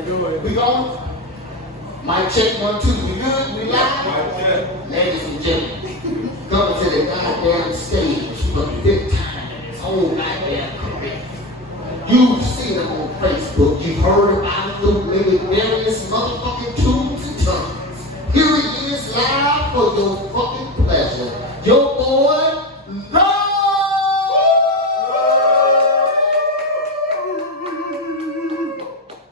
We going? Mic check 1, 2. We good? We live? Ladies and gentlemen, coming to the goddamn stage for the 5th time in his whole goddamn career. You've seen him on Facebook. You've heard about it through maybe various motherfucking tubes and tongues. Here he is live for your fucking pleasure. Your boy, Lord!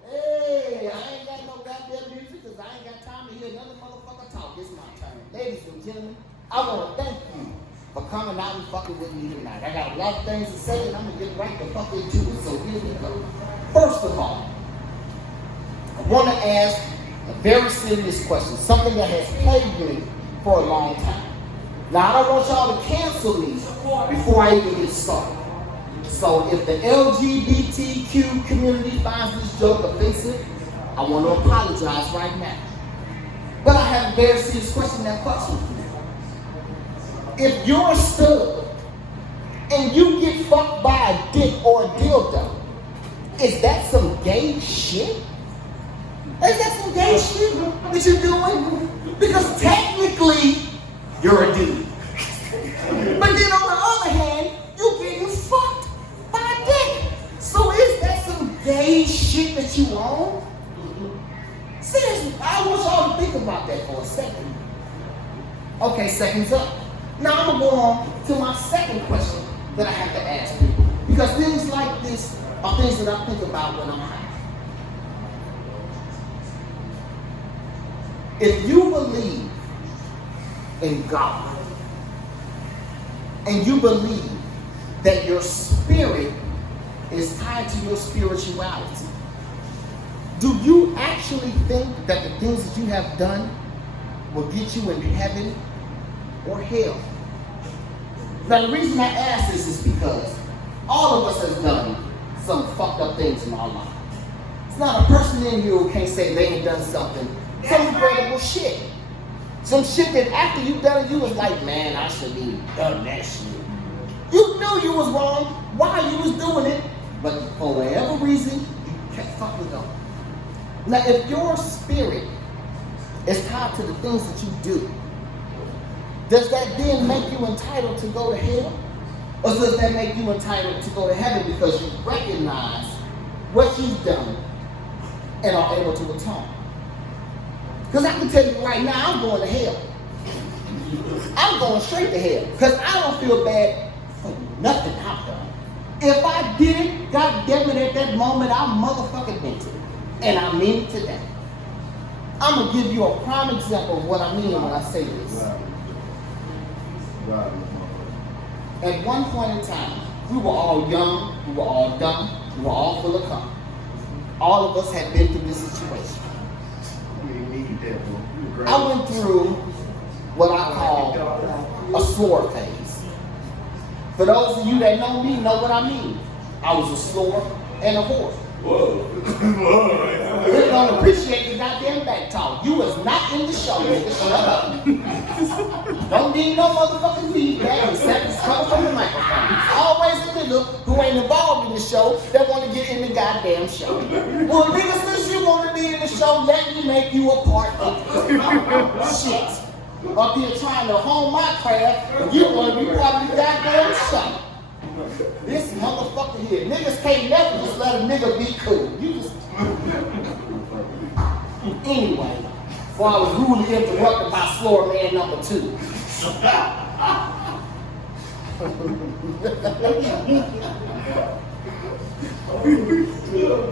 Hey, I ain't got no goddamn music because I ain't got time to hear another motherfucker talk. It's my turn. Ladies and gentlemen, I want to thank you for coming out and fucking with me tonight. I got a lot of things to say and I'm going to get right the fuck into it, so here we go. First of all, I want to ask a very serious question, something that has plagued me for a long time. Now, I don't want y'all to cancel me before I even get started. So if the LGBTQ community finds this joke offensive, I want to apologize right now. But I have a very serious question that fucks with me. If you're a stud and you get fucked by a dick or a dildo, is that some gay shit? Is that some gay shit that you're doing? Because technically, you're a dude. But then on the other hand, you're getting fucked by a dick. So is that some gay shit that you own? Seriously, I want y'all to think about that for a second. Okay, seconds up. Now I'm going to go on to my second question that I have to ask people. Because things like this are things that I think about when I'm high. If you believe in God, and you believe that your spirit is tied to your spirituality, do you actually think that the things that you have done will get you into heaven or hell? Now the reason I ask this is because all of us has done some fucked up things in our life. It's not a person in here who can't say they ain't done something, some incredible shit. Some shit that after you done it, you was like, man, I shouldn't even done that shit. You knew you was wrong while you was doing it, but for whatever reason, you kept fucking going. Now, if your spirit is tied to the things that you do, does that then make you entitled to go to hell? Or does that make you entitled to go to heaven because you recognize what you've done and are able to atone? Because I can tell you right now, I'm going to hell. I'm going straight to hell. Because I don't feel bad for nothing I've done. If I did it, God damn it, at that moment, I motherfucking meant it. And I mean it today. I'm going to give you a prime example of what I mean when I say this. At one point in time, we were all young, we were all dumb, we were all full of cum. All of us had been through this situation. I went through what I call a slore phase. For those of you that know me, know what I mean. I was a slore and a whore. Whoa. You don't appreciate the goddamn back talk. You was not in the show, nigga. Shut up. Don't need no motherfucking feedback except it's coming from the microphone. It's always a nigga who ain't involved in the show that want to get in the goddamn show. Well, nigga, since you want to be in the show, let me make you a part of it. Shit. Up here trying to hone my craft, and you want to be part of the goddamn show. This motherfucker here, niggas can't never just let a nigga be cool. You just... Anyway, before I was rudely interrupted by slower man number 2.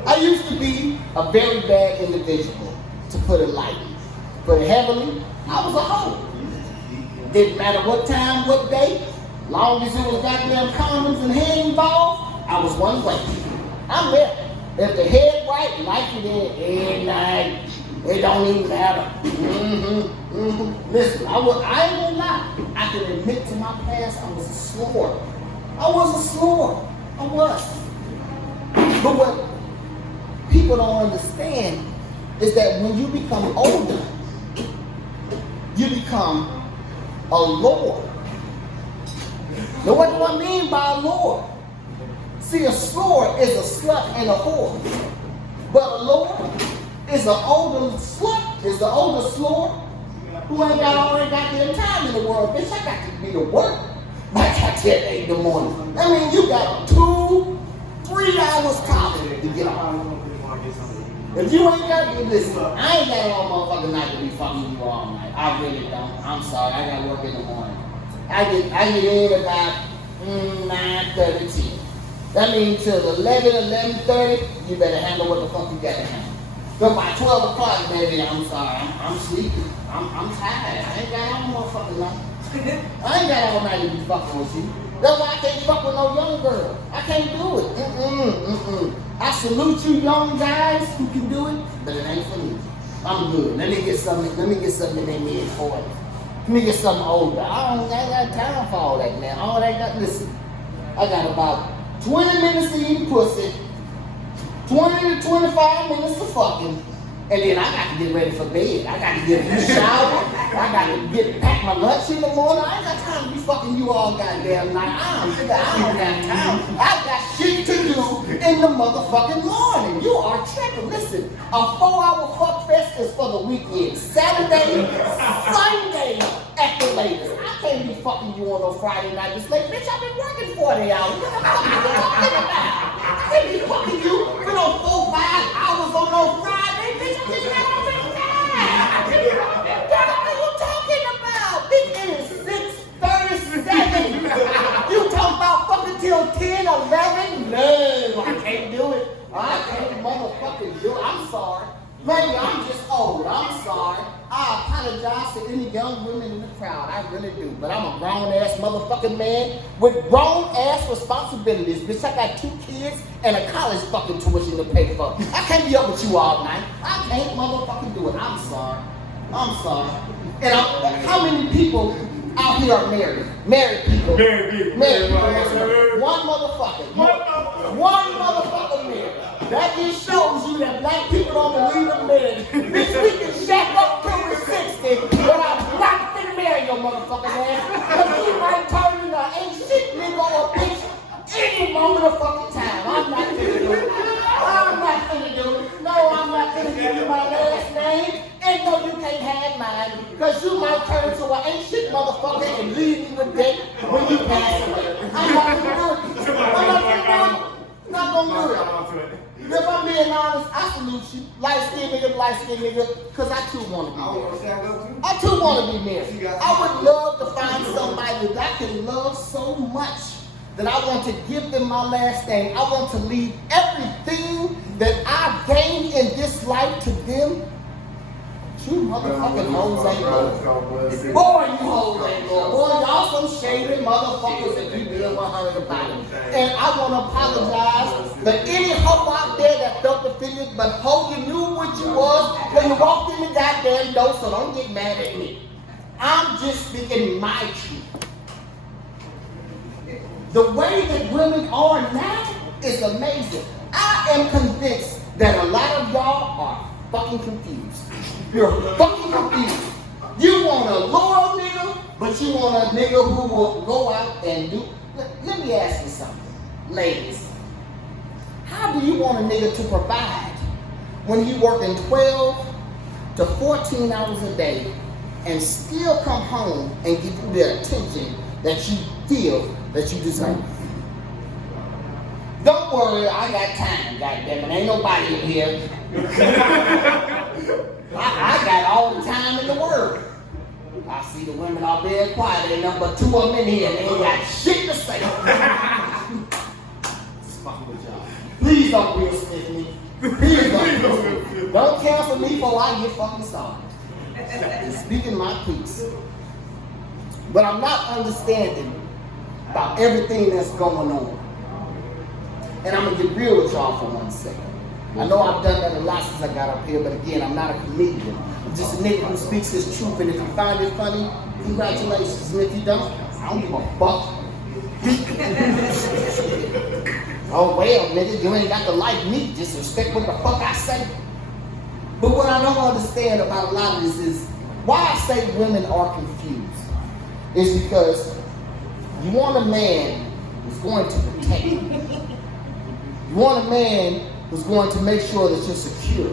I used to be a very bad individual, to put it lightly. Put it heavily, I was a hoe. Didn't matter what time, what day. Long as it was goddamn condoms and head involved, I was one way. I'm there. If the head right, like it in every night, it don't even matter. Listen, I ain't gonna lie. I can admit to my past, I was a slore. I was a slore. I was. But what people don't understand is that when you become older, you become a lord. Now what do I mean by a lord? See, a slore is a slut and a whore. But a lord It's the older slut, it's the older slower who ain't got all that goddamn time in the world. Bitch, I got to be to work by goddamn 8 in the morning. I mean, you got 2-3 hours time to get on. If you ain't got to listen, I ain't got all motherfucking night to be fucking you all night. I really don't. I'm sorry, I got to work in the morning. I get in about 9:30, 10. That means till 11:30, you better handle what the fuck you got to handle. So by 12 o'clock, baby, I'm sorry, I'm sleepy. I'm tired. I ain't got all motherfucking night. I ain't got all night to be fucking with you. That's why I can't fuck with no young girl. I can't do it. I salute you young guys who can do it, but it ain't for me. I'm good. Let me get something in their mid-40s. Let me get something older. I got time for all that, man. All that, listen, I got about 20 minutes to eat pussy, 20 to 25 minutes to fucking, and then I got to get ready for bed. I got to get a shower. I got to pack my lunch in the morning. I ain't got time to be fucking you all goddamn night. I don't got time. I got shit to do in the motherfucking morning. You are tripping. Listen, a 4-hour fuck fest is for the weekend. Saturday, Sunday at the latest. I can't be fucking you on no Friday night. It's like, bitch, I've been working 40 hours. What the fuck are you talking about? I can't be fucking you for no 4-5 hours on no Friday. Bitch, I just got off at 5. What are you talking about? Bitch, it is 6:37. You talking about fucking till 10, 11? No, I can't do it. I can't motherfucking do it. I'm sorry. Maybe I'm just old. I'm sorry. I apologize to any young women in the crowd. I really do. But I'm a grown-ass motherfucking man with grown-ass responsibilities. Bitch, I got 2 kids and a college fucking tuition to pay for. I can't be up with you all night. I can't motherfucking do it. I'm sorry. I'm sorry. And how many people out here are married? Married people. Married people. One motherfucker. One motherfucker married. That just shows you that black people don't believe in marriage. Bitch, we can shack up till we're 60, but I'm not finna marry your motherfucking ass. Because you might turn into ain't shit nigga or bitch any moment of fucking time. I'm not finna do it. I'm not finna do it. No, I'm not finna give you my last name. And no, you can't have mine. Because you might turn into an ain't shit motherfucker and leave me with debt when you pass away. I'm not finna do it. I'm not finna do it. Not gonna do it. If I'm being honest, I salute you. Light-skinned nigga, because I too want to be married. I too want to be married. I would love to find somebody that I can love so much that I want to give them my last name. I want to leave everything that I've gained in this life to them. You motherfucking hoes ain't loyal. Boy, you hoes ain't loyal. Boy, y'all some shady motherfuckers if you being 100 about it. And I want to apologize for any hoe out there that felt offended, but hoe, you knew what you was when you walked in the goddamn door, so don't get mad at me. I'm just speaking my truth. The way that women are now is amazing. I am convinced that a lot of y'all are fucking confused. You're fucking confused. You want a loyal nigga, but you want a nigga who will go out and do. Let me ask you something, ladies. How do you want a nigga to provide when he working 12 to 14 hours a day and still come home and give you the attention that you feel that you deserve? Don't worry, I got time, goddammit. Ain't nobody in here. I got all the time in the world. I see the women out there quiet, and number 2 of them in here, and they ain't got shit to say. Just fucking with y'all. Please don't Will Smith me. Please don't. Don't cancel me before I get fucking sorry. Speaking my piece. But I'm not understanding about everything that's going on. And I'm going to get real with y'all for 1 second. I know I've done that a lot since I got up here, but again, I'm not a comedian. I'm just a nigga who speaks his truth, and if you find it funny, congratulations. And if you don't, I don't give a fuck. Oh well, nigga, you ain't got to like me. Just respect what the fuck I say. But what I don't understand about a lot of this is why I say women are confused is because you want a man who's going to protect you. You want a man who's going to make sure that you're secure.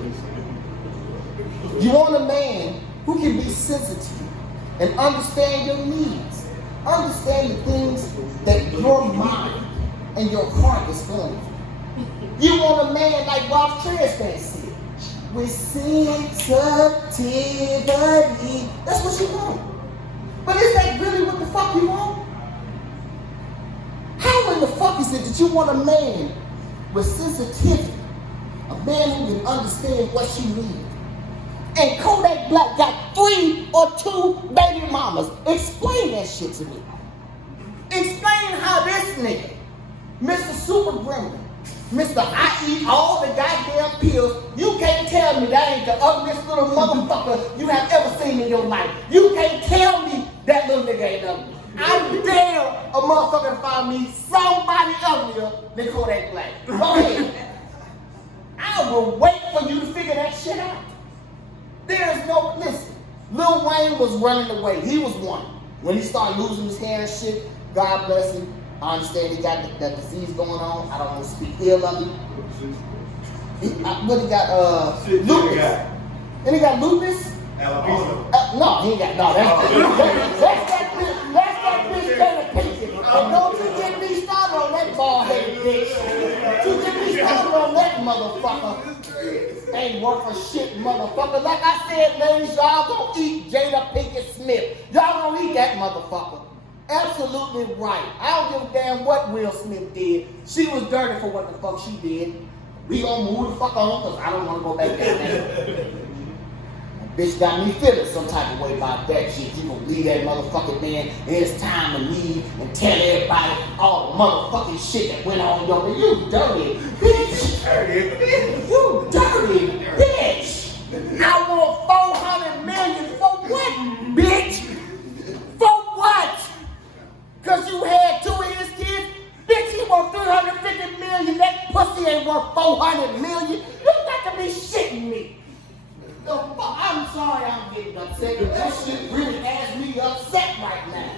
You want a man who can be sensitive and understand your needs. Understand the things that your mind and your heart is going through. You want a man like Ralph Tresvant said, with sensitivity. That's what you want. But is that really what the fuck you want? How in the fuck is it that you want a man with sensitivity? A man who can understand what she needs. And Kodak Black got 3 or 2 baby mamas. Explain that shit to me. Explain how this nigga, Mr. Super Gremlin, Mr. I eat all the goddamn pills, you can't tell me that ain't the ugliest little motherfucker you have ever seen in your life. You can't tell me that little nigga ain't ugly. I dare a motherfucker to find me somebody uglier than Kodak Black. Go ahead. I will wait for you to figure that shit out. There's no, listen, Lil Wayne was running away. He was one. When he started losing his hair and shit, God bless him. I understand he got that disease going on. I don't want to speak ill of him. He got? Lupus. And he got lupus? No, he ain't got, no, that's that bitch Jada Pinkett. And don't you get me started on that bald-headed bitch. You get me started on that motherfucker. Ain't worth a shit, motherfucker. Like I said, ladies, y'all gonna eat Jada Pinkett Smith. Y'all gonna eat that motherfucker. Absolutely right. I don't give a damn what Will Smith did. She was dirty for what the fuck she did. We gonna move the fuck on because I don't want to go back there. That bitch got me feeling some type of way about that shit. You gonna leave that motherfucking man and it's time to leave and tell everybody all the motherfucking shit that went on your man. You dirty bitch. You dirty bitch. I want 400 million for what, bitch? For what? Because you had 2 of his kids? Bitch, he worth 350 million. That pussy ain't worth 400 million. You got to be shitting me. The fuck? I'm sorry I'm getting upset, but that shit really has me upset right now.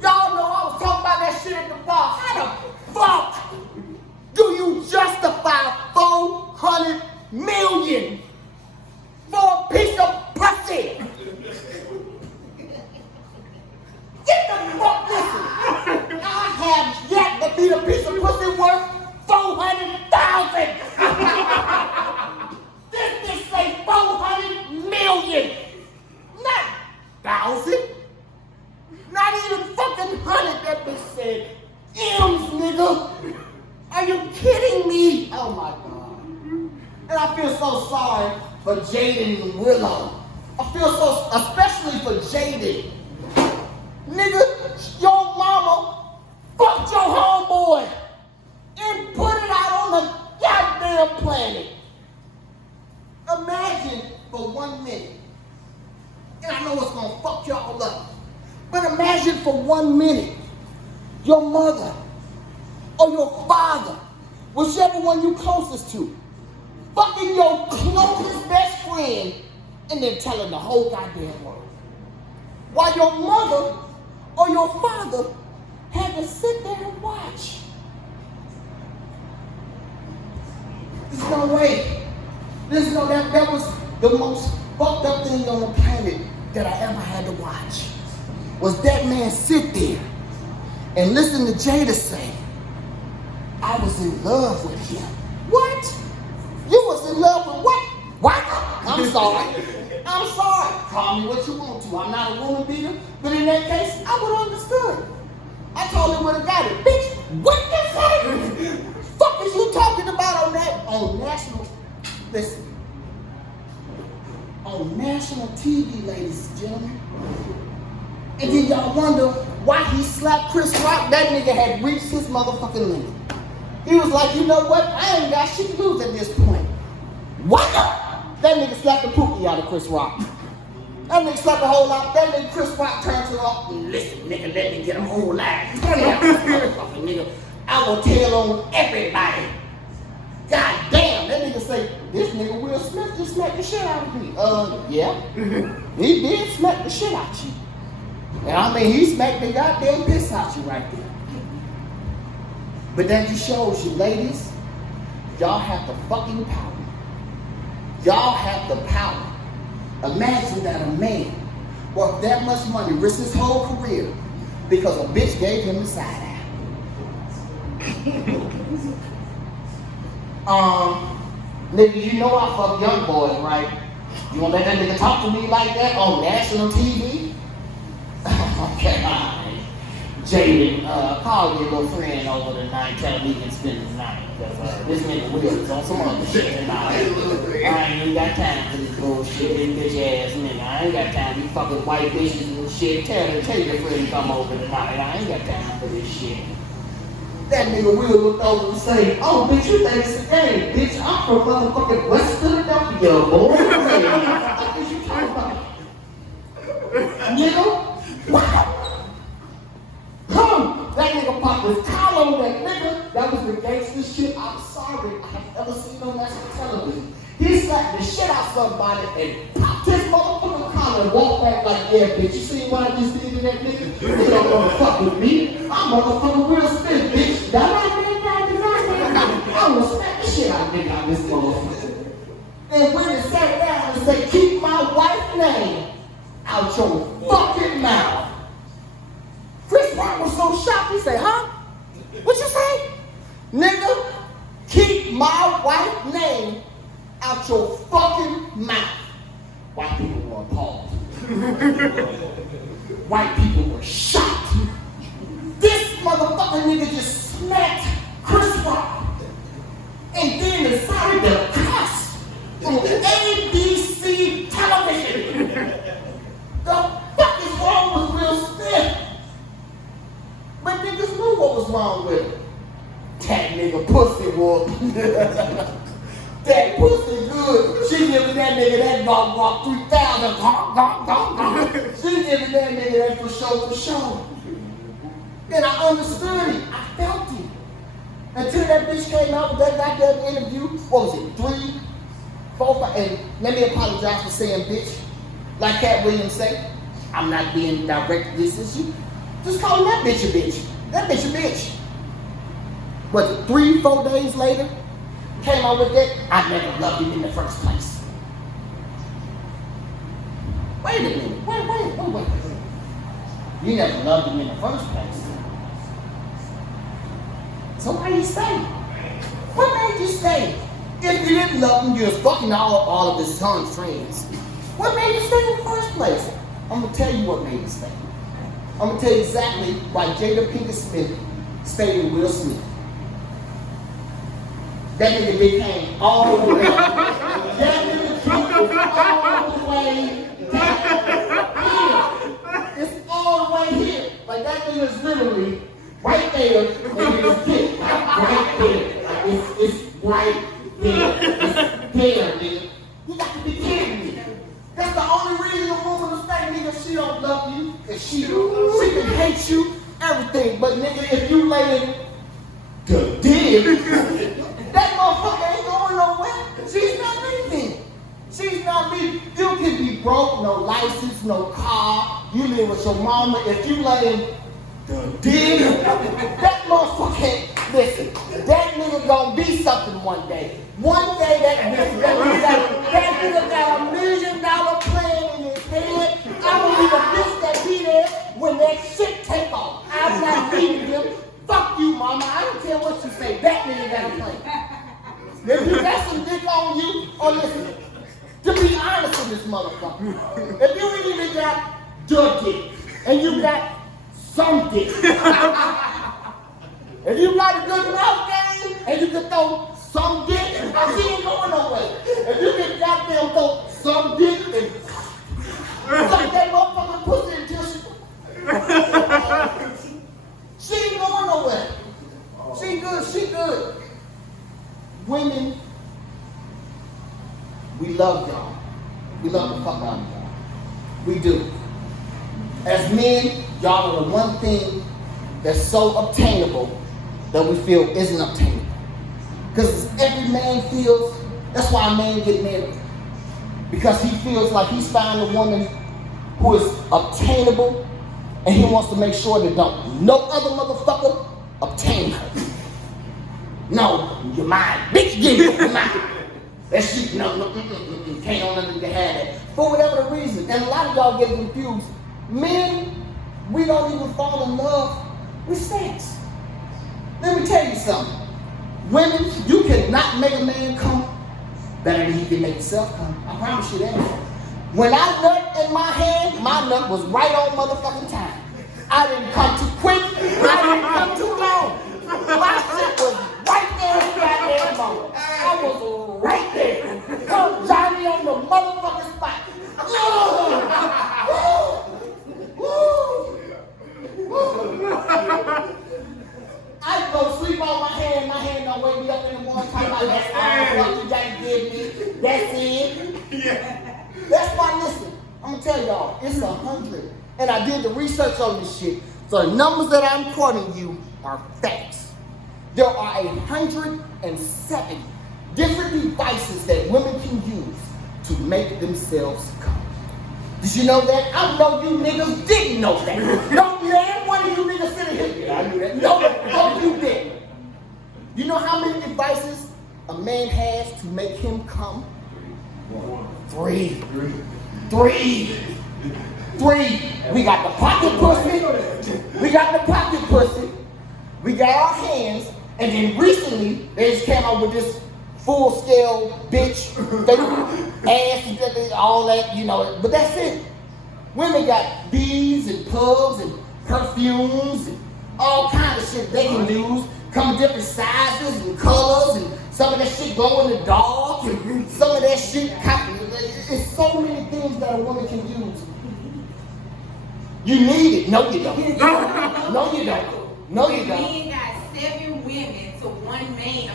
Y'all know I was talking about that shit at the bar. How the fuck do you justify 400 million for a piece of pussy? Get the fuck, listen. I have yet to be the piece of pussy worth 400,000. This bitch say 400 million. Not 1,000. Not even fucking 100, that bitch said. M's, nigga. Are you kidding me? Oh my God. And I feel so sorry for Jaden and Willow. I feel so, especially for Jaden. Nigga, your mama fucked your homeboy and put it out on the goddamn planet. Imagine for 1 minute, and I know it's gonna fuck y'all up, but imagine for 1 minute, your mother or your father, whichever one you closest to, fucking your closest best friend, and then telling the whole goddamn world. While your mother or your father had to sit there and watch. There's no way. There's no, that was the most fucked up thing on the planet that I ever had to watch. Was that man sit there and listen to Jada say, I was in love with him. What? You was in love with what? What? I'm sorry. I'm sorry. Call me what you want to. I'm not a woman beater, but in that case, I would have understood. I totally would have got it. Bitch, what the fuck? Fuck is you talking about on that? On national, listen. On national TV, ladies and gentlemen. And then y'all wonder why he slapped Chris Rock. That nigga had reached his motherfucking limit. He was like, you know what? I ain't got shit to lose at this point. What? That nigga slapped the pookie out of Chris Rock. That nigga slapped the whole lot. That nigga Chris Rock turns it off. Listen, nigga, let me get a whole line. 20 of this motherfucking nigga. I will tell on everybody. God damn, that nigga say, this nigga Will Smith just smacked the shit out of me. Yeah. He did smack the shit out you. And I mean, he smacked the goddamn piss out you right there. But that just shows you, ladies, y'all have the fucking power. Y'all have the power Imagine that a man worked that much money, risked his whole career because a bitch gave him the side eye. Nigga, you know I fuck young boys, right? You wanna let that nigga talk to me like that on national TV? Okay, alright. Jaden, call your little friend over tonight, tell him he can spend the night. Cause this nigga Will is on some other shit tonight. I ain't even got time for this bullshit, this bitch ass nigga. I ain't got time for these fucking white bitches and shit. Tell your friend to come over tonight. I ain't got time for this shit. That nigga Will looked over and say, oh, bitch, you think it's a game. Bitch, I'm from motherfucking West Philadelphia, boy. What the fuck is you talking about? Nigga? Wow. That nigga popped his collar on that nigga. That was the gangster shit. I'm sorry. I have never seen on national television. He slapped the shit out somebody and popped his motherfucking collar and walked back like, yeah, bitch, you see what I just did to that nigga? You don't wanna fuck with me. I'm motherfucking Will Smith, bitch. That right there, I'm gonna smack the shit out of nigga out this motherfucker. And when he sat down and said, keep my wife's name out your fucking mouth. Chris Rock was so shocked, he said, huh? What you say? Nigga, keep my wife's name out your fucking mouth. White people were appalled. White people were shocked. This motherfucking nigga just smacked Chris Rock and then decided to cuss on ABC television. The fuck is wrong with Will Smith? But niggas knew what was wrong with him. That nigga pussy whoop. That pussy good. She giving that nigga that walk 3,000. She giving that nigga that for sure. And I understood it. I felt it. Until that bitch came out with that goddamn interview. What was it? 3, 4, 5. And let me apologize for saying bitch. Like Cat Williams say, I'm not being direct. This is you. Just call that bitch a bitch. That bitch a bitch. Was it 3, 4 days later? Came out with that, I never loved him in the first place. Wait a minute. Wait. You never loved him in the first place. So why you stay? What made you stay? If you didn't love him, you was fucking all of his son's friends. What made you stay in the first place? I'm gonna tell you what made you stay. I'm gonna tell you exactly why Jada Pinkett Smith stayed with Will Smith. That nigga became all the way. That nigga came all the way down here. It's all the way here. Like that nigga is literally right there, and it's dick right there. Like it's right there. It's there, nigga. You got to be kidding me. That's the only reason a woman will stay, nigga. She don't love you, and she can hate you, everything. But nigga, if you lay in the dick, that motherfucker ain't going nowhere. She's not leaving. She's not leaving. You can be broke, no license, no car. You live with your mama. If you lay in the dick, that motherfucker, listen, that nigga gonna be something one day. One day that nigga got $1 million plan in his head. I don't need a bitch that be there when that shit take off. I'm not leaving him. Fuck you, mama. I don't care what you say. That nigga got a plan. If you got some dick on you, or listen, to be honest with this motherfucker, if you ain't even got the dick, and you got some dick, if you got a good mouth game, and you can throw some dick, she ain't going nowhere. If you can goddamn throw some dick and suck that motherfucking pussy until she ain't going nowhere. She good. Women, we love y'all. We love the fuck out of y'all. We do. As men, y'all are the one thing that's so obtainable that we feel isn't obtainable. Because every man feels, that's why a man get married. Because he feels like he's found a woman who is obtainable, and he wants to make sure that no other motherfucker obtain her. No, you're mine. Bitch, give me your mine. That That's you. No, can't on nothing to have that. For whatever the reason. And a lot of y'all get confused. Men, we don't even fall in love with sex. Let me tell you something. Women, you cannot make a man come better than he can make himself come. I promise you that. When I nut in my hand, my nut was right on motherfucking time. I didn't come too quick. I didn't come too long. My shit was right there in that damn moment. I was right there. Come Johnny on the motherfucking spot. I go sleep on my hand don't wake me up in the morning talking about that's all what you just give me. That's it. Yeah. That's why, listen, I'm gonna tell y'all, it's 100. And I did the research on this shit. So the numbers that I'm quoting you are facts. There are 107 different devices that women can use to make themselves come. Did you know that? I know you niggas didn't know that. Don't you every one of you niggas sitting here. Yeah, I knew that. No, you didn't. You know how many devices a man has to make him come? 3. We got the pocket pussy. We got the pocket pussy. We got our hands. And then recently, they just came out with this full-scale bitch, ass, all that, you know. But that's it. Women got bees and plugs and perfumes and all kinds of shit they can use. Come in different sizes and colors, and some of that shit glow in the dark, and some of that shit, it's so many things that a woman can use. You need it. No, you don't. No, you don't. No, you don't. Men got 7 women to 1 man.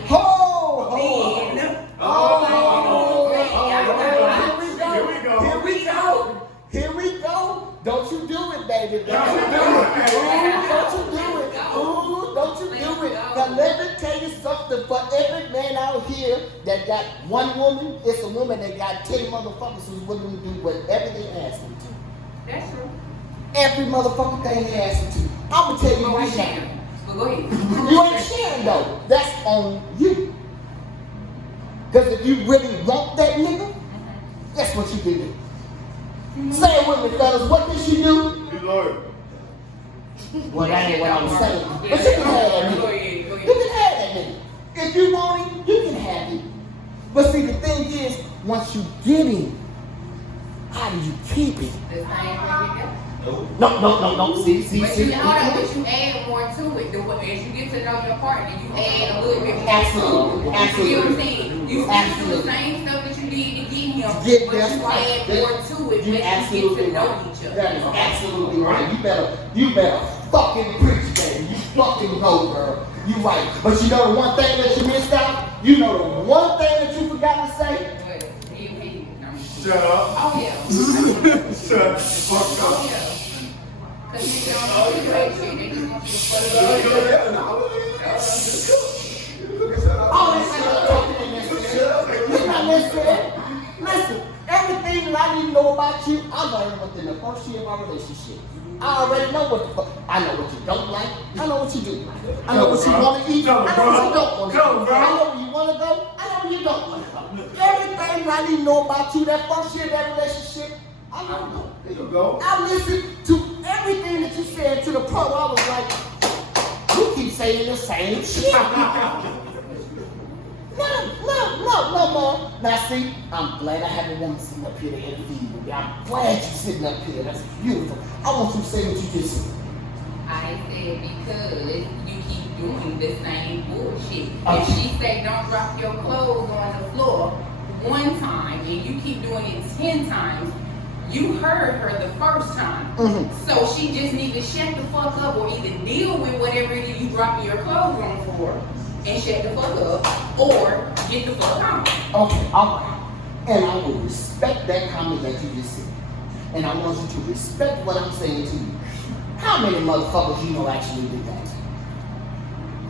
Here we go. Don't you do it, baby. Don't you do it. Don't you do it. Don't you do it. Now let me tell you something. For every man out here that got 1 woman, it's a woman that got 10 motherfuckers who's willing to do whatever they ask them to. That's true. Every motherfucking thing they ask them to. I'm gonna tell you right now. But go ahead. You ain't sharing though. That's on you. Because if you really want that nigga, that's what you do. Say it with me, fellas. What did she do? Be loyal. Well, that ain't what I was saying. But you can have that nigga. You can have that nigga. If you want him, you can have him. But see, the thing is, once you get him, how do you keep him? The same thing we got. No. See. But you add more to it. As you get to know your partner, you add a little bit more. Absolutely. You see what I'm saying? You still do the same stuff that you did to get him, but you add more to it. You absolutely get to know right. each other. That is absolutely right. You better fucking preach, baby. You fucking go, girl. You right. But you know the one thing that you missed out? You know the one thing that you forgot to say? Shut up. Oh yeah. Shut the fuck up. Oh yeah. Cause you don't know the right shit. They just want you to fuck it up. All this shit I'm talking in this shit. It's not necessary. Listen, everything that I need to know about you, I learned within the first year of our relationship. I already know what the fuck. I know what you don't like. I know what you do like. I know what you want to eat. I know what you don't want to eat. I know where you want to go. I know where you don't want to go. Everything I need to know about you that first year of that relationship, I know. There you go. I listened to everything that you said to the point where I was like, you keep saying the same shit. No more. Now see, I'm glad I have a woman sitting up here to interview you. I'm glad you're sitting up here. That's beautiful. I want you to say what you just said. I said because you keep doing the same bullshit. Okay. If she say don't drop your clothes on the floor 1 time and you keep doing it 10 times, you heard her the first time. Mm-hmm. So she just need to shut the fuck up or either deal with whatever it is you dropping your clothes on for and shut the fuck up or get the fuck out. Okay, all right. And I will respect that comment that you just said. And I want you to respect what I'm saying to you. How many motherfuckers you know actually did that?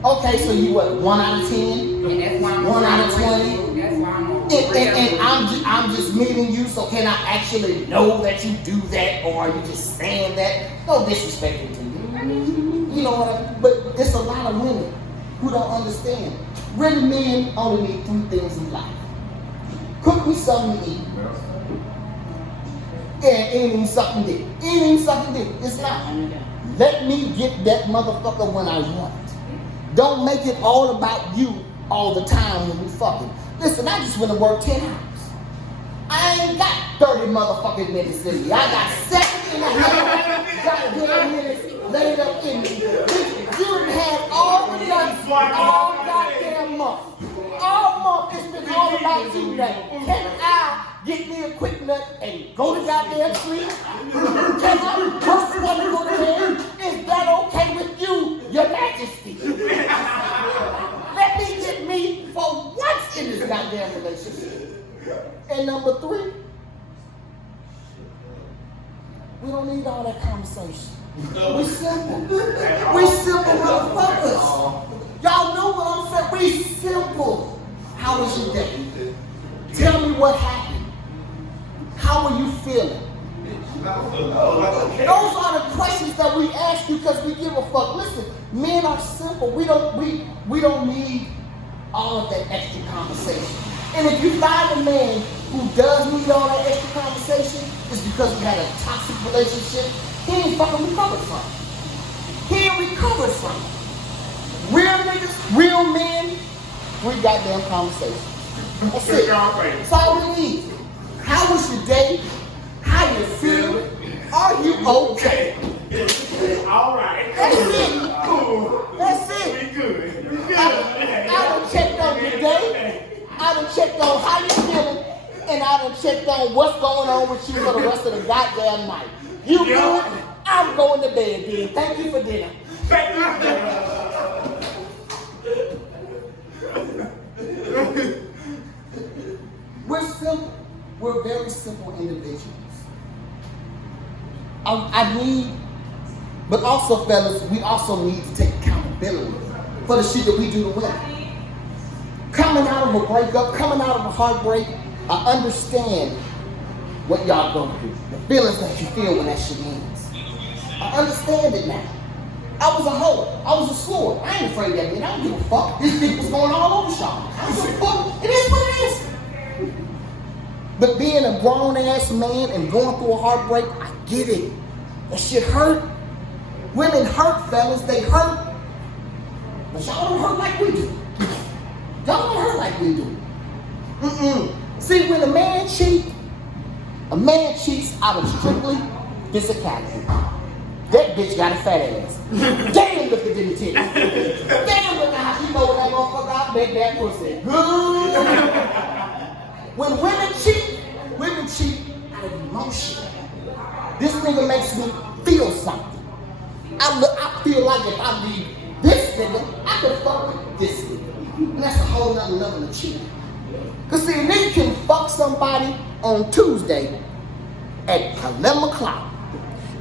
Okay, so you what, 1 out of 10? And that's why I'm 1 out of 20? That's why I'm And I'm just meeting you, so can I actually know that you do that, or are you just saying that? No disrespect to you. You know what I mean? But it's a lot of women who don't understand. Really, men only need 3 things in life. me something to eat. And it ain't even sucking dick. It ain't even sucking dick. It's not. Let me get that motherfucker when I want it. Don't make it all about you all the time when we fucking. Listen, I just went to work 10 hours. I ain't got 30 motherfucking minutes in me. I got 7 and a half goddamn minutes laid up in me. You done had all the nuts all goddamn month. All month it's been all about you now. Can I get me a quick nut and go to goddamn sleep? Can I just want to go to bed? Is that okay with you, your majesty? Let me get me for once in this goddamn relationship. And number 3, we don't need all that conversation. We simple. We simple motherfuckers. Y'all know what I'm saying? We simple. How was your day? Tell me what happened. How are you feeling? Those are the questions that we ask you because we give a fuck. Listen, men are simple. We don't need all of that extra conversation. And if you find a man who does need all that extra conversation, it's because he had a toxic relationship he ain't fucking recovered from. He ain't recovered from it. Real niggas, real men, 3 goddamn conversations. That's it. That's all we need. How was your day? How you feel? Are you okay? All right. That's it. That's it. We good. I done checked on your day. I done checked on how you feeling. And I done checked on what's going on with you for the rest of the goddamn night. You good? I'm going to bed, then. Thank you for dinner. We're simple. We're very simple individuals. I need, but also, fellas, we also need to take accountability for the shit that we do to women. Coming out of a breakup, coming out of a heartbreak, I understand what y'all go through. The feelings that you feel when that shit ends. I understand it now. I was a hoe. I was a sword. I ain't afraid of that, man. I don't give a fuck. This dick was going all over Sean. I don't give a fuck. It is what it is. But being a grown-ass man and going through a heartbreak, I get it. That shit hurt. Women hurt, fellas. They hurt. But y'all don't hurt like we do. Y'all don't hurt like we do. See, when a man cheats out of strictly physicality. That bitch got a fat ass. Damn, look at them titties. Damn, look at how she know that motherfucker I bet that pussy. When women cheat out of emotion. This nigga makes me feel something. I feel like if I leave this nigga, I can fuck with this nigga. And that's a whole nother level of cheating. Cause see, a nigga can fuck somebody on Tuesday at 11 o'clock.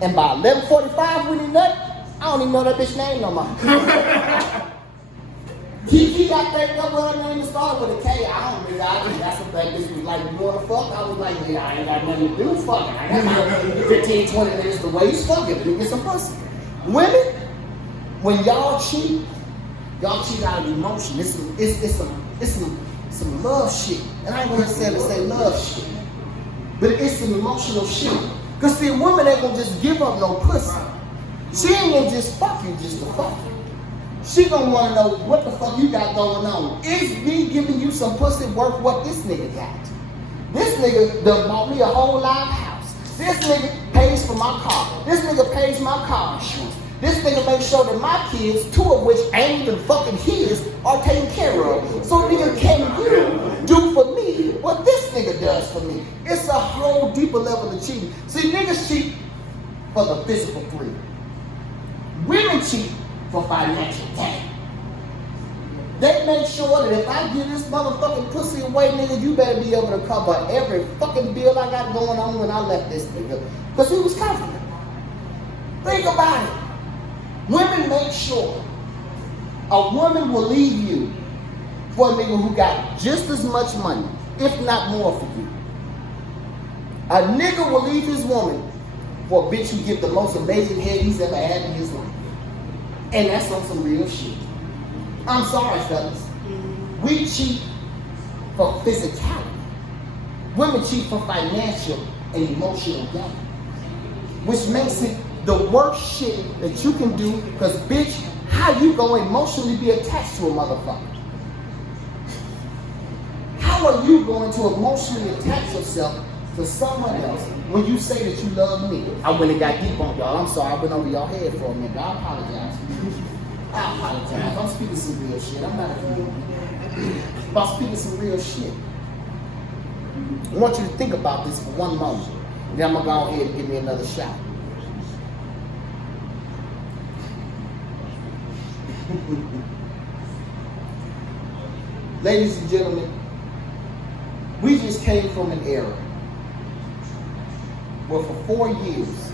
And by 11:45 when he nut, I don't even know that bitch name no more. He got that her name to start with a K. I don't really, that's what that bitch was like, you wanna fuck? I was like, yeah, I ain't got nothing to do, fucking. I got my 15, 20 minutes to waste, fucking, to get some pussy. Women, when y'all cheat out of emotion. It's some love shit. And I ain't gonna necessarily say love shit. But it's some emotional shit. Cause see, a woman ain't gonna just give up no pussy. She ain't gonna just fuck you just to fuck you. She gonna wanna know what the fuck you got going on. Is me giving you some pussy worth what this nigga got? This nigga done bought me a whole live house. This nigga pays for my car. This nigga pays my car insurance. This nigga makes sure that my kids, 2 of which ain't even fucking his, are taken care of. So nigga, can you do for me what this nigga does for me? It's a whole deeper level of cheating. See, niggas cheat for the physical thrill. Women cheat for financial gain. They make sure that if I give this motherfucking pussy away, nigga, you better be able to cover every fucking bill I got going on when I left this nigga. Because he was confident. Think about it. Women make sure a woman will leave you for a nigga who got just as much money, if not more for you. A nigga will leave his woman for a bitch who give the most amazing head he's ever had in his life. And that's on some real shit. I'm sorry, fellas. We cheat for physicality. Women cheat for financial and emotional gain, which makes it the worst shit that you can do, because bitch, how you gonna emotionally be attached to a motherfucker? How are you going to emotionally attach yourself to someone else when you say that you love me? I went and got deep on y'all. I'm sorry, I went over your head for a minute. I apologize. I'm speaking some real shit. I'm not a but I'm speaking some real shit. I want you to think about this for one moment. Then I'm going to go ahead and give me another shot. Ladies and gentlemen, we just came from an era where for 4 years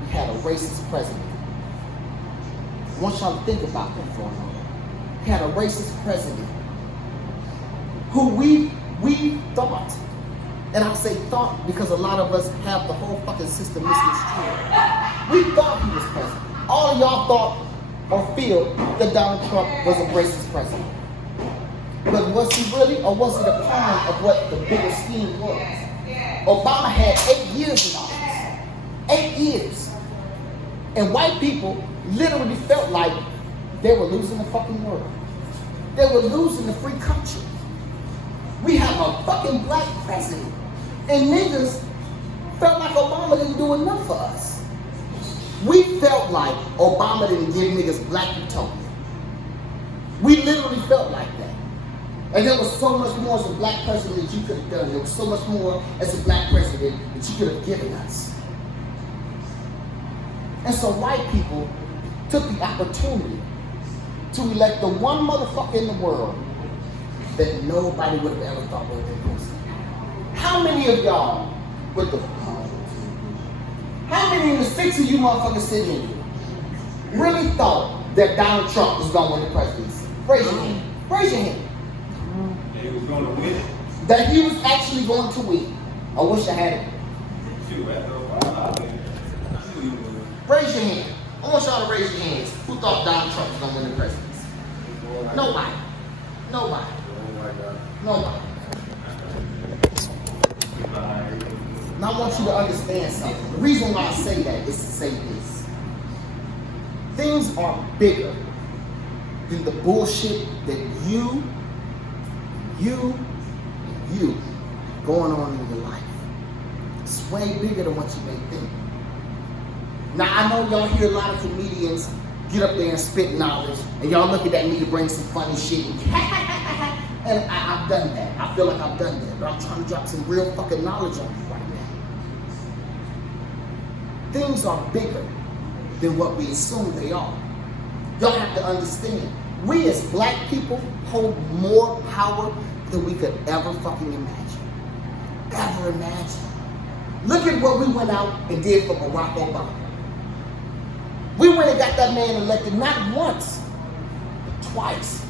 we had a racist president. I want y'all to think about that for a moment. We had a racist president who we thought, and I say thought because a lot of us have the whole fucking system misconstrued. We thought he was president. All of y'all thought or feel that Donald Trump was a racist president. But was he really, or was it a part of what the bigger scheme was? Obama had 8 years in office. 8 years. And white people literally felt like they were losing the fucking world. They were losing the free country. We have a fucking black president. And niggas felt like Obama didn't do enough for us. We felt like Obama didn't give niggas black utopia. We literally felt like that. And there was so much more as a black president that you could have done. There was so much more as a black president that you could have given us. And so white people took the opportunity to elect the one motherfucker in the world that nobody would have ever thought would have been president. How many of y'all with the how many of the 6 of you motherfuckers sitting in here really thought that Donald Trump was going to win the presidency? Raise your hand. Raise your hand. He was going to win. That he was actually going to win. I wish I had it. Raise your hand. I want y'all to raise your hands. Who thought Donald Trump was going to win the presidency? Nobody. Nobody. Nobody. Now I want you to understand something. The reason why I say that is to say this. Things are bigger than the bullshit that you going on in your life. It's way bigger than what you may think. Now I know y'all hear a lot of comedians get up there and spit knowledge, and y'all looking at me to bring some funny shit. And I've done that. I feel like I've done that, but I'm trying to drop some real fucking knowledge on you right now. Things are bigger than what we assume they are. Y'all have to understand, we as black people hold more power than we could ever fucking imagine. Ever imagine. Look at what we went out and did for Barack Obama. We went and got that man elected not once, but twice.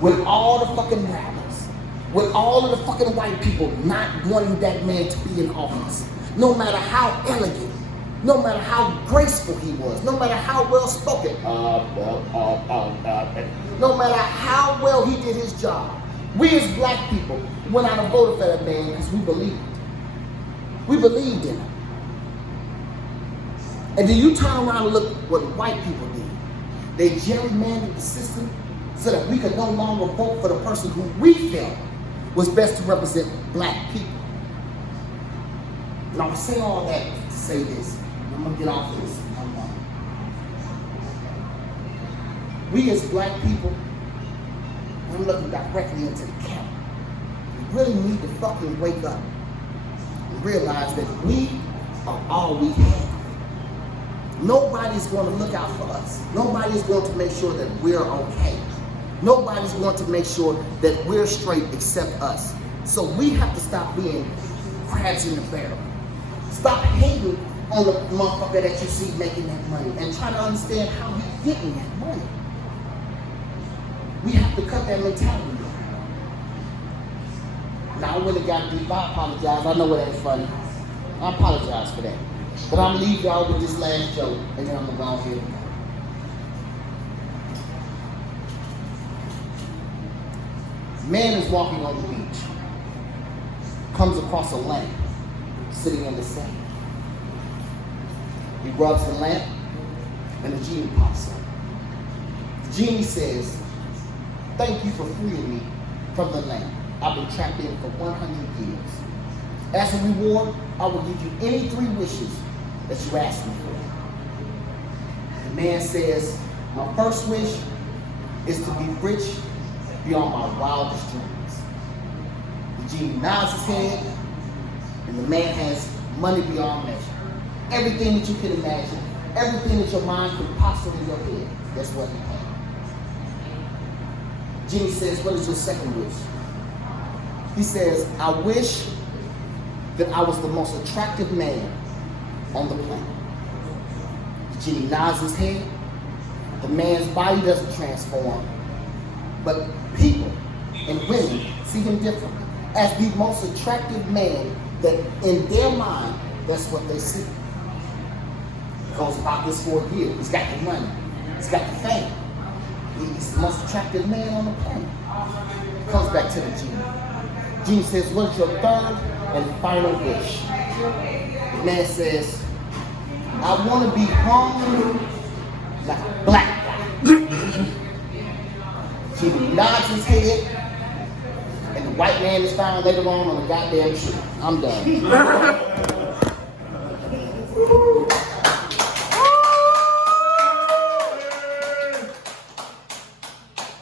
With all the fucking rallies, with all of the fucking white people not wanting that man to be in office. No matter how elegant, no matter how graceful he was, no matter how well spoken, no matter how well he did his job. We as black people went out and voted for that man because we believed. We believed in him. And then you turn around and look what white people did. They gerrymandered the system so that we could no longer vote for the person who we felt was best to represent black people. Now I say all that to say this. I'm gonna get off of this. We as black people, I'm looking directly into the camera. We really need to fucking wake up and realize that we are all we have. Nobody's going to look out for us. Nobody's going to make sure that we're okay. Nobody's going to make sure that we're straight except us. So we have to stop being crabs in the barrel. Stop hating on the motherfucker that you see making that money and try to understand how he's getting that money. We have to cut that mentality down. Now I really got deep. I apologize. I know it ain't funny. I apologize for that. But I'm gonna leave y'all with this last joke, and then I'm gonna go ahead and go. Man is walking on the beach. comes across a lamp sitting in the sand. He rubs the lamp, and the genie pops up. The genie says, "Thank you for freeing me from the lamp. I've been trapped in for 100 years. As a reward, I will give you any 3 wishes that you ask me for." The man says, "My first wish is to be rich beyond my wildest dreams." The genie nods his head, and the man has money beyond measure. Everything that you can imagine, everything that your mind could possibly in your head, that's what he had. Genie says, "What is your second wish?" He says, "I wish that I was the most attractive man on the planet." The genie nods his head. The man's body doesn't transform, but people and women see him differently as the most attractive man that in their mind, that's what they see. He goes about this for a year. He's got the money. He's got the fame. He's the most attractive man on the planet. Comes back to the genie. Genie says, "What is your third and final wish?" The man says, "I want to be hung like a black guy." Genie nods his head, and the white man is found later on the goddamn tree. I'm done.